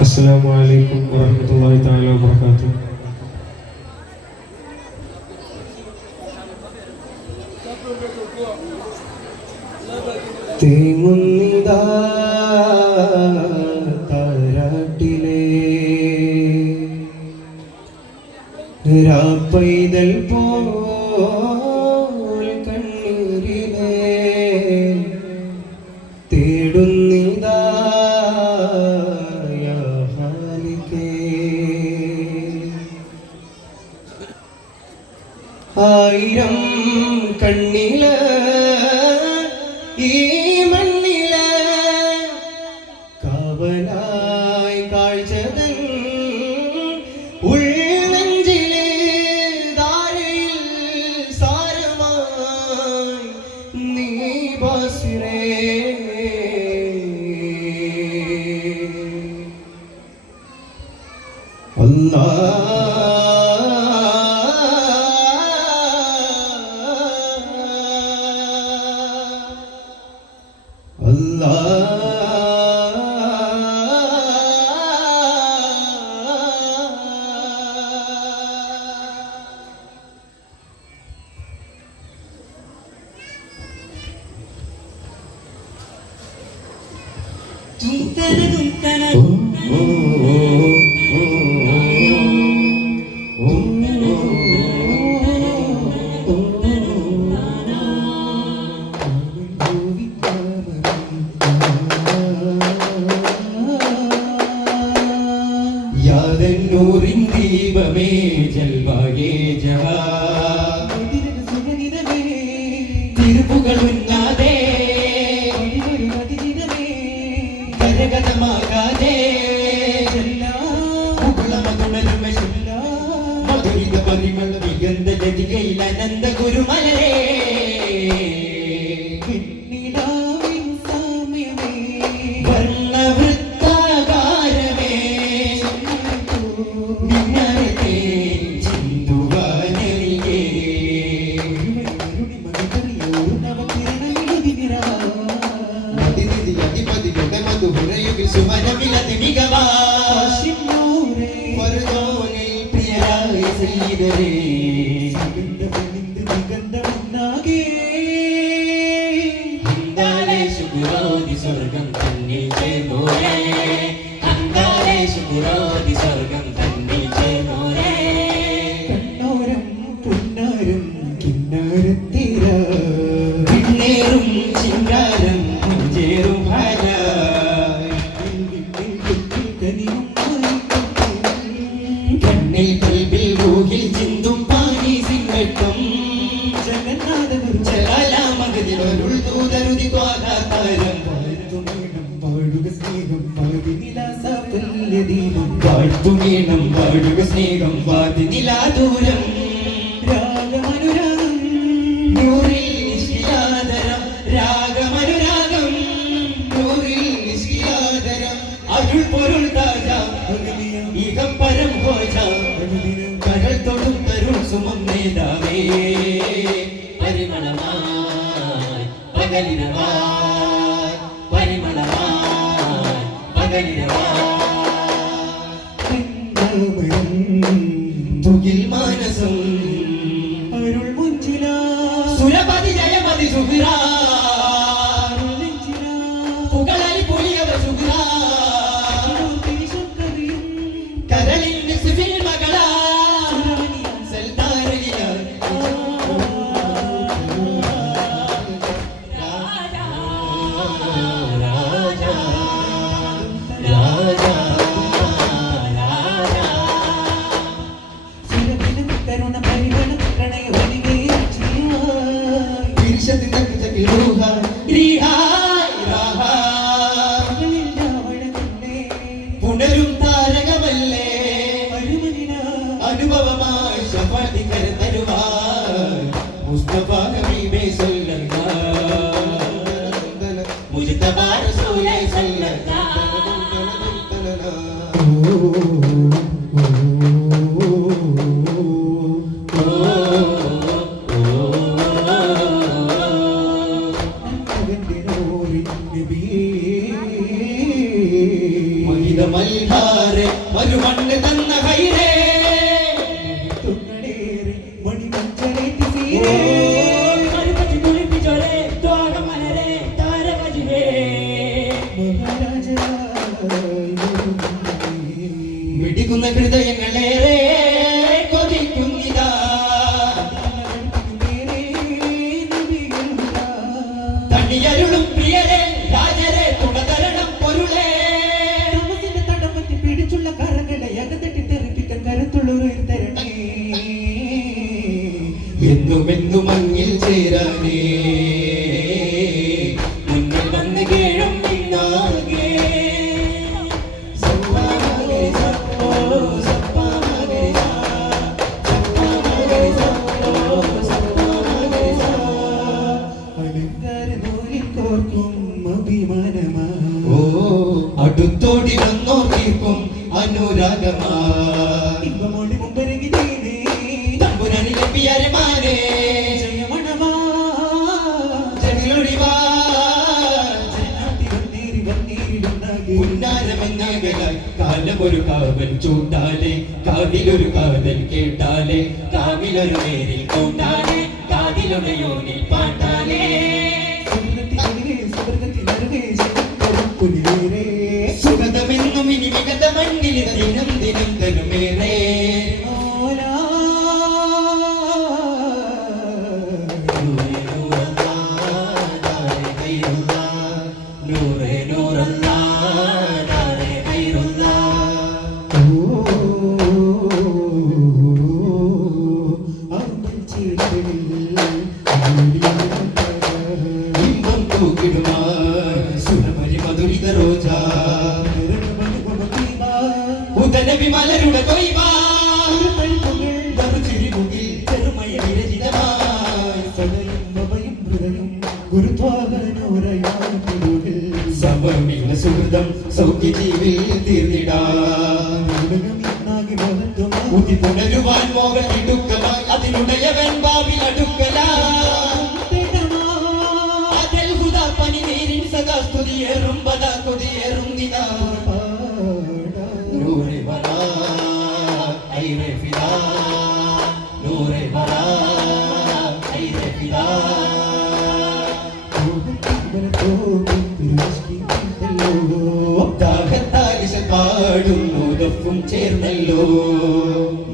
السلام عليكم ورحمة الله تعالى وبركاته. തേങ്ങുന്നിതാ താരാട്ടിലെ രാപ്പൈതൽ പോൽ കണ്ണീരിലെ തേടുന്നിതാ ആയിരം കണ്ണില ഈ മണ്ണില കാവലായി കാഴ്ചതൻ ഉൾനെഞ്ചിലെ ധാരയിൽ സാരമായി നീ ബാസിരേ അല്ലാഹ് യാദന്നൂറിൻ ദീപമേ ജൽവായേ ജഹാ തിരുപ്പുകളുന്നാതെ കരഗതമാകാതെ മധുരിത പരിമള വിഗന്ധ ജതികയിൽ അനന്ത ഗുരുമലരേ സ്വർഗം തന്നിൽ ചേർന്നോരേ സ്വർഗം തന്നിൽ ചേർന്നോരേ കണ്ണോരം പുന്നാരം കിന്നാരത്തീര പിന്നേറും ചിങ്കാരം ചേരും ഭാര കണ്ണിൽ കൽബിൽ റൂഹിൽ ചിന്തും പാനി സിംഹം ജഗന്നാഥ ജലാലാമഗതിലൊരുൾ ദൂതരുതി ദ്വാരാതാരം വാഴുക സ്നേഹം വാതി നിലാസാഫല്യദീനം വാഴ്ത്തുമീണം വാഴുക സ്നേഹം വാതി നിലാദൂരം രാഗമനുരാഗം നൂറിൽ നിഷ്കിലാദരം രാഗമനുരാഗം നൂറിൽ നിഷ്കിലാദരം അരുൾ പൊരുൾ താജ ഇകം പരം ഹോജ കരൾ തൊടും തരുൾ സുമം നേതാവേ പരിമളമായി പകലിരവായി പരിമളമായി പകലിരവായി തുകിൽ മാനസം അരുൾ മുഞ്ചില സുരപതി ജയമതി സുഹിറ പുകളി പുലിയവ സുഹിറ കരളിൽ നിസ്ഫിൽ മകള പുണരും താരകമല്ലേ അനുഭവമായി ശഫാഅത്ത് കരുതരുവാൻ മുസ്തഫ ഹബീബേ സല്ലല്ലാഹു മുജ്തബ റസൂലേ മൽഹാരെ മരുമണ്ണ് തന്ന ഹൈരേ തുങ്ങളേറെ മണിമഞ്ചലേറ്റി സീരേ മരുമച്ച് കുളിപ്പിച്ചോരെ ത്വാഗമലരെ താരവജിരേ മിടിക്കുന്ന ഹൃദയങ്ങളേറെ കൊതിക്കുന്നിതാ തണിയരുളും പ്രിയരെ രാജരെ തുണതരണം പൊരുളേ താമസിന്റെ തടമ്പത്തി പിടിച്ചുള്ള കരങ്ങളെ അകത്തട്ടി തെറിപ്പിക്കാൻ കരുത്തുള്ളൊരു തരണേ എന്നുമെന്നും അങ്ങിൽ ചേരാനേ മുന്നിൽ വന്ന് കേഴും നിന്നാകെ അടുത്തോടി വന്നോർ തീർക്കും അനുരാഗമാ ഇമ്പമോടി മുമ്പരകി തീനേ തമ്പുരാനിലെ പിയരമാനേ ജയമണമാ ജനിലൊടിവാ ജനാതി വന്നേരി വന്നേരിലുണ്ടാകെ ഉന്നാരമെന്നാകലായി കാലമൊരു കാവൽ ചൂട്ടാലെ കാതിലൊരു കാതൽ കേട്ടാലെ കാവിലൊരു നേരിൽ കൂട്ടാലെ കാതിലൊടയോനിൽ പാട്ടാലേ സുഗതമെന്നും ഇനി വിഗത മണ്ണിൽ ദിനം ദിനം തരുമേറേ നൂറേ നൂറല്ലാ നാരേ ഖൈറുല്ലാ ഇമ്പം തൂക്കിടുമാ സുരമരി മധുരിത റോജാ ഉദനബി മലരുടെ കൊയ്വാ ചിരിമുകിൽ ചെറുമയ വിരചിതമായി സമമിക സുഹൃതം സൗഖ്യജീവിൽ തീർന്നിടാ ഉതി പുനരുവാൻ മോഹത്തിടുക്കമായി അതിനുടയവൻ ഭാവിൽ അടുക്കലാ അതിൽ ഹുദാ പനി നീരിൻ സദാ സ്തുതിയേറും പദാ കൊതിയേറും നിതാ നൂറെ വരാ ഐരെ ഫിദാ നൂറെ വരാ ഐരെ ഫിദാ ദാഹത്താലിശ പാടും മുതഫും ചേർന്നല്ലോ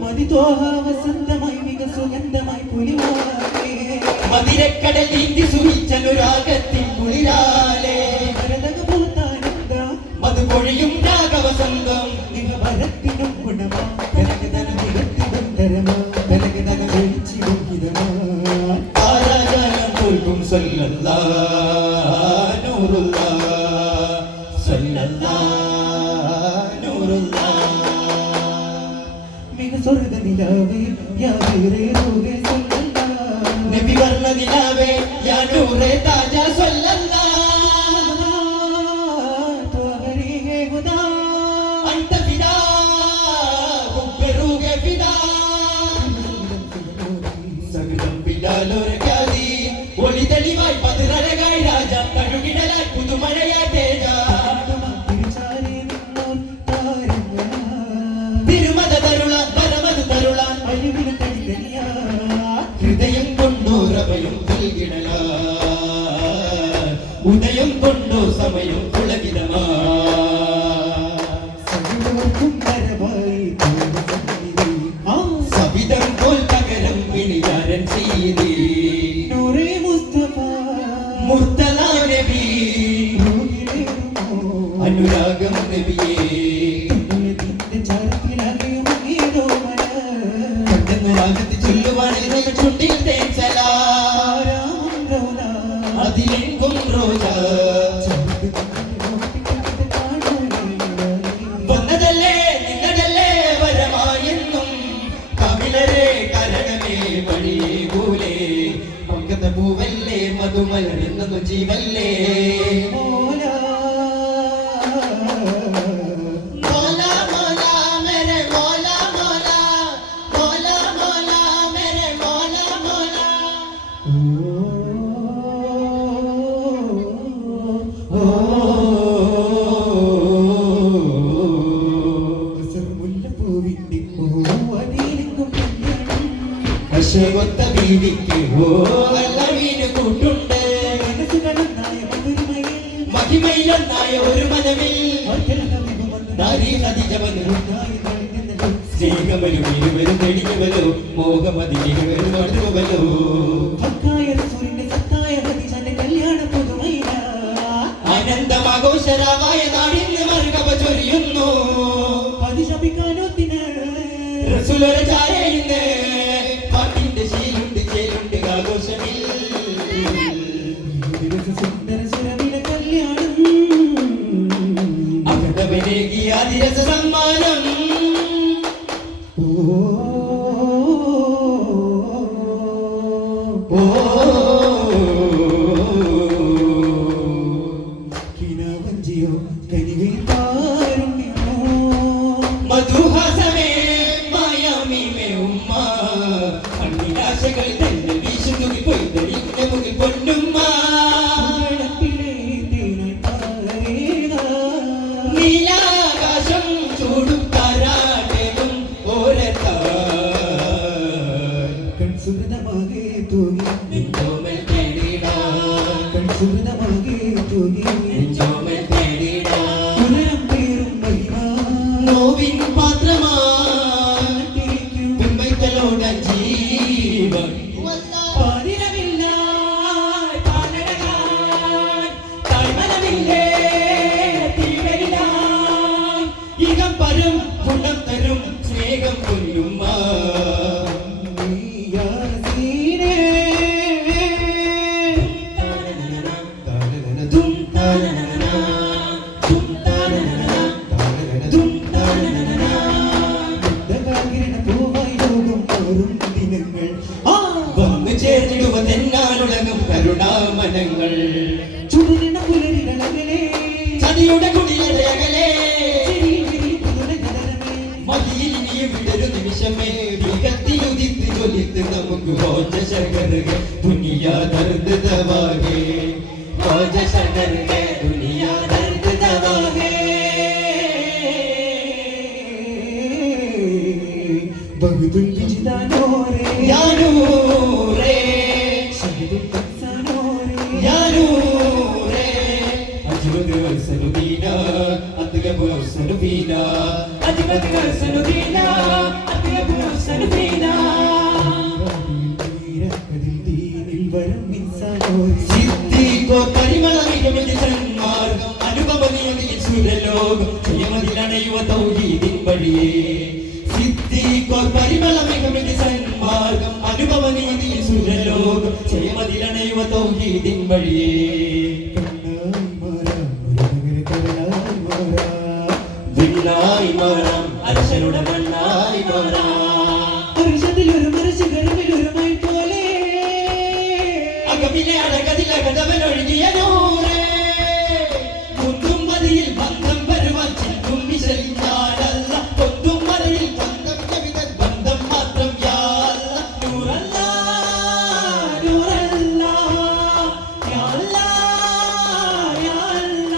മതിതോഹ വസന്തമായി മിക സുഗന്ധമായി പുലിവാകെ മതിരക്കടൽ നീന്തി സുഹിച്ചനുരാഗത്തിൻ കുളിരാലേ മധുപൊഴിയും രാഗവസന്തം ഭരത്തിനും ഗുണമാ കനകതനത്തിനും തരമാ കനകതന വെളിച്ചിടും ഹിതമാ ആരാജാനം തോൽക്കും സല്ലല്ലാ നൂറുല്ലാ സല്ലല്ലാ നൂറുല്ലാ മിക സ്വർഗ നിലാവേ യാവീരേ റൂഹേ സല്ലല്ലാ നബി വർണ്ണ നിലാവേ യാ നൂറേ താജ സല്ലല്ലാ അൻത ഫിദാ ഹുബ്ബറൂഹ ഫിദാ സഗതം ബിലാലൊരു ഖ്യാതി ഒളി തെളിവായി പതിരഴകായി രാജ തഴുകിടലായി പുതുമഴയായി തേജ തിരുമത തരുള പരമത് തരുള ഹൃദയം കൊണ്ടോരഭയം നൽകിടല ഉദയം കൊണ്ടോ സമയം പുളകിതമാ സവിധം പോൽ പകരം വിളിയാരൻ ചെയ്തി മുർത്തല നബി അനുരാഗം നബിയേ രാഗത്തിൽ ചൊല്ലുവാനിൽ ചുണ്ടിൽ തേച്ചല അതിലെങ്കും റോജ വന്നതല്ലേ നിന്നതല്ലേ വരമായെന്നും കവിളരെ കരണമേ വഴിയേ കൂലേ പങ്കത പൂവല്ലേ മധുമലരുന്നു ജീവല്ലേ ഒന്നായ ഒരു മനമിൽ നാരി ഖദീജ വന്നു സ്നേഹമരും ഇരുവരും തെളിഞ്ഞുവല്ലോ മോഹമതിരുവരും അടുവല്ലോ ആനന്ദമാഘോഷരാമായ നാടിന്ന് മറുകവ ചൊരിയുന്നു റസൂലുള്ളാഹിയുടെ ചായയിന്ന് പാട്ടിന്റെ ശീലുണ്ട് ചേലുണ്ട് ആഘോഷമിൽ അകടവനേകിയ അതിരസ സമ്മാനം മധുഹാസമേ മായാമി മേ ഉമ്മ അണ്ണിലാശകൾ തന്നെ വീശുന്നുകി പൊയ്തലിന്റെ മുകിൽ പൊന്നുമ്മ നീലാകാശം ചൂടും താരാട്ടേനും ഓരത്താ കൺസുഹൃതമാകെ തൂങ്ങി നിന്നോമൽ തേടിടാ കൺസുഹൃതമാകെ തൂങ്ങി നിന്നോമൽ തേടിടാ പുനരം പേരും മഹിമ നോവിൻ പാത്രമാ പിമ്പൈത്തലോട ജീവൻ പരം ഗുണം തരും സ്നേഹം കൊല്ലുമ്മ വന്നു ചേർന്നിടുവ തെന്നാലുടങ്ങും കരുണാമനങ്ങൾ ചുടുനിണ പുലരികളകലെ ചതിയുടെ കുടിലതയകലേ പുതുനഗരമേ മതിയിൽ ഇനിയും വിടരു നിമിഷമേ വികത്തിലുദിത്ത് ജ്വലിത്ത് നമുക്ക് ഹോജ ശകരുക ദുനിയാ ദർദ് ദവാകെ ഹോജ ശകരുക ദുനിയാ ദർദ് ദവാകെ ബഹുദുൽ വിജിദാനോരേ യാ നൂറേ ശഹീദുൽ തക്സാനോരേ യാ നൂറേ അജ്മദ് അർസലു ദീനാ അത്ഗബ് അർസലു ഫീനാ അജ്മദ് അർസലു ദീനാ അത്ഗബ് അർസലു ഫീനാ അതിൽ ദീനിൽ വരം ഇൻസാനോരേ സിദ്ദീഖോ പരിമളമികമിന്റെ സന്മാർഗം അനുപമനീയമിൽ സുരലോകം ജയമതിലണയുവ തൗഹീദിൻ വഴിയേ സിദ്ദീഖോ പരിമളമികമിന്റെ സന്മാർഗം അനുപമനീയമിൽ സുരലോകം ജയമതിലണയുവ തൗഹീദിൻ വഴിയേ വിണ്ണായി മാറാം അർശനുടെ മണ്ണായി മാറാം അകമിലെ അഴകതിലകതവനൊഴുകിയ നൂറേ കുന്തും മതിയിൽ ബന്ധം വരുവാൻ ചിന്തും വിശലിച്ചാലല്ല കൊന്തും മതിയിൽ ബന്ധം കവിതൻ ബന്ധം മാത്രം യാല്ല നൂറല്ല നൂറല്ല യാല്ല യാല്ല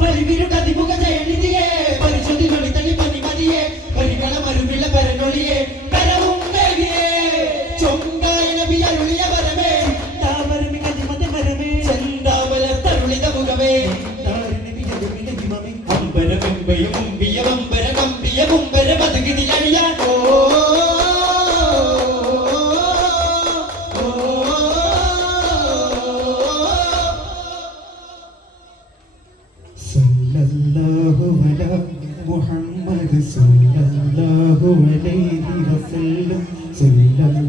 പരിവിരുട അതിമുഖ ജയനിധിയെ പരിശുദ്ധി മണിത്തളി പനിമതിയെ പരികള മരുവിള പരനൊളിയെ കരവും കഴുകിയേ ചൊങ്കായ നബി അരുളിയ വരമേ ചെന്താമല തരുളിത മുഖമേ അമ്പരമെമ്പയും മുമ്പിയ വമ്പര കമ്പിയ മുമ്പര പതുകിതിലണിയാൻ സല്ലല്ലാഹു അലാ മുഹമ്മദ് സല്ലല്ലാഹു അലൈഹി വസല്ലം സല്ലല്ലാഹു